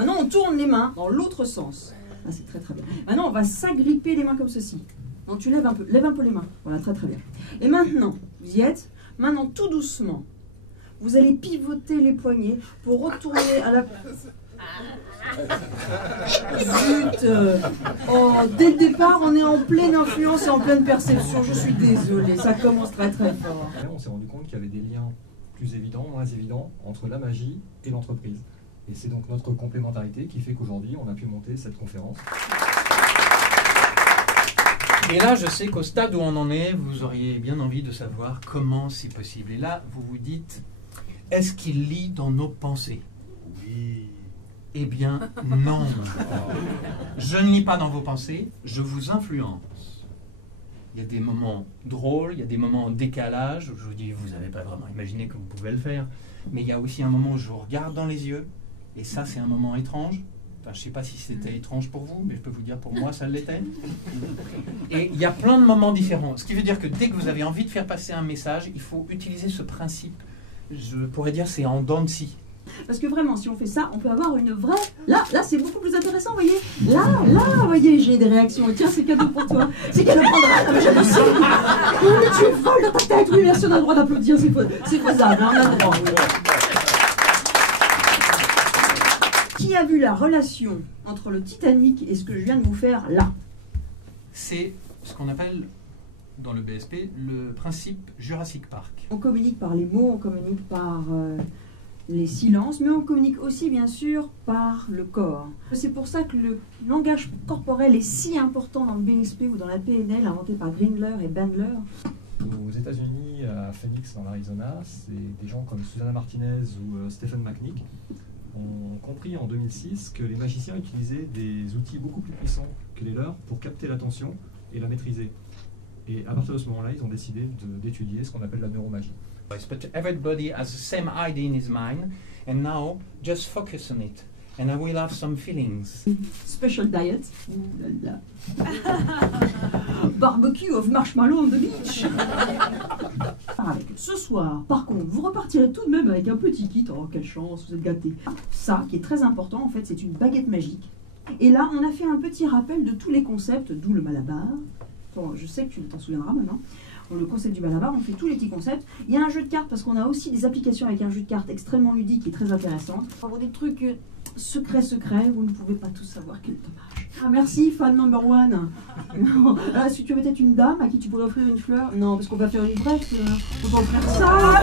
Maintenant, on tourne les mains dans l'autre sens. Ah, c'est très très bien. Maintenant, on va s'agripper les mains comme ceci. Donc, tu lève un peu les mains. Voilà, très très bien. Et maintenant, vous y êtes. Maintenant, tout doucement, vous allez pivoter les poignets pour retourner à la... Zut. Oh, dès le départ, on est en pleine influence et en pleine perception. Je suis désolée, ça commence très très fort. On s'est rendu compte qu'il y avait des liens plus évidents, moins évidents entre la magie et l'entreprise. Et c'est donc notre complémentarité qui fait qu'aujourd'hui, on a pu monter cette conférence. Et là, je sais qu'au stade où on en est, vous auriez bien envie de savoir comment c'est possible. Et là, vous vous dites, est-ce qu'il lit dans nos pensées? Oui. Eh bien, non. Je ne lis pas dans vos pensées, je vous influence. Il y a des moments drôles, il y a des moments en décalage, où je vous dis, vous n'avez pas vraiment imaginé que vous pouvez le faire. Mais il y a aussi un moment où je vous regarde dans les yeux, et ça, c'est un moment étrange. Enfin, je ne sais pas si c'était étrange pour vous, mais je peux vous dire, pour moi, ça l'était. Et il y a plein de moments différents. Ce qui veut dire que dès que vous avez envie de faire passer un message, il faut utiliser ce principe. Je pourrais dire, c'est en dents de scie. Parce que vraiment, si on fait ça, on peut avoir une vraie... Là, c'est beaucoup plus intéressant, vous voyez. Là, vous voyez, j'ai des réactions. Tiens, c'est cadeau pour toi. C'est cadeau pour toi. Non, mais j'aime aussi. Oui, tu es folle dans ta tête. Oui, merci, on a le droit d'applaudir. C'est faisable, hein, on a le droit. Qui a vu la relation entre le Titanic et ce que je viens de vous faire là? C'est ce qu'on appelle, dans le BSP, le principe Jurassic Park. On communique par les mots, on communique par... les silences, mais on communique aussi bien sûr par le corps. C'est pour ça que le langage corporel est si important dans le BSP ou dans la PNL, inventé par Grindler et Bandler. Aux États-Unis, à Phoenix, dans l'Arizona, c'est des gens comme Susanna Martinez ou Stephen McNick ont compris en 2006 que les magiciens utilisaient des outils beaucoup plus puissants que les leurs pour capter l'attention et la maîtriser. Et à partir de ce moment-là, ils ont décidé d'étudier ce qu'on appelle la neuromagie. But everybody has the same idea in his mind, and now just focus on it, and I will have some feelings. Special diet. Barbecue of marshmallow on the beach. Ce soir, par contre, vous repartirez tout de même avec un petit kit. Oh, quelle chance, vous êtes gâtés. Ça, qui est très important, en fait, c'est une baguette magique. Et là, on a fait un petit rappel de tous les concepts, d'où le malabar. Bon, je sais que tu t'en souviendras maintenant. Le concept du malabar, on fait tous les petits concepts. Il y a un jeu de cartes parce qu'on a aussi des applications avec un jeu de cartes extrêmement ludique et très intéressant. Pour des trucs secrets, vous ne pouvez pas tous savoir, quel dommage. Ah merci, fan number one. Ah, si tu avais peut-être une dame à qui tu pourrais offrir une fleur. Non, parce qu'on va faire une bref, on va offrir ça.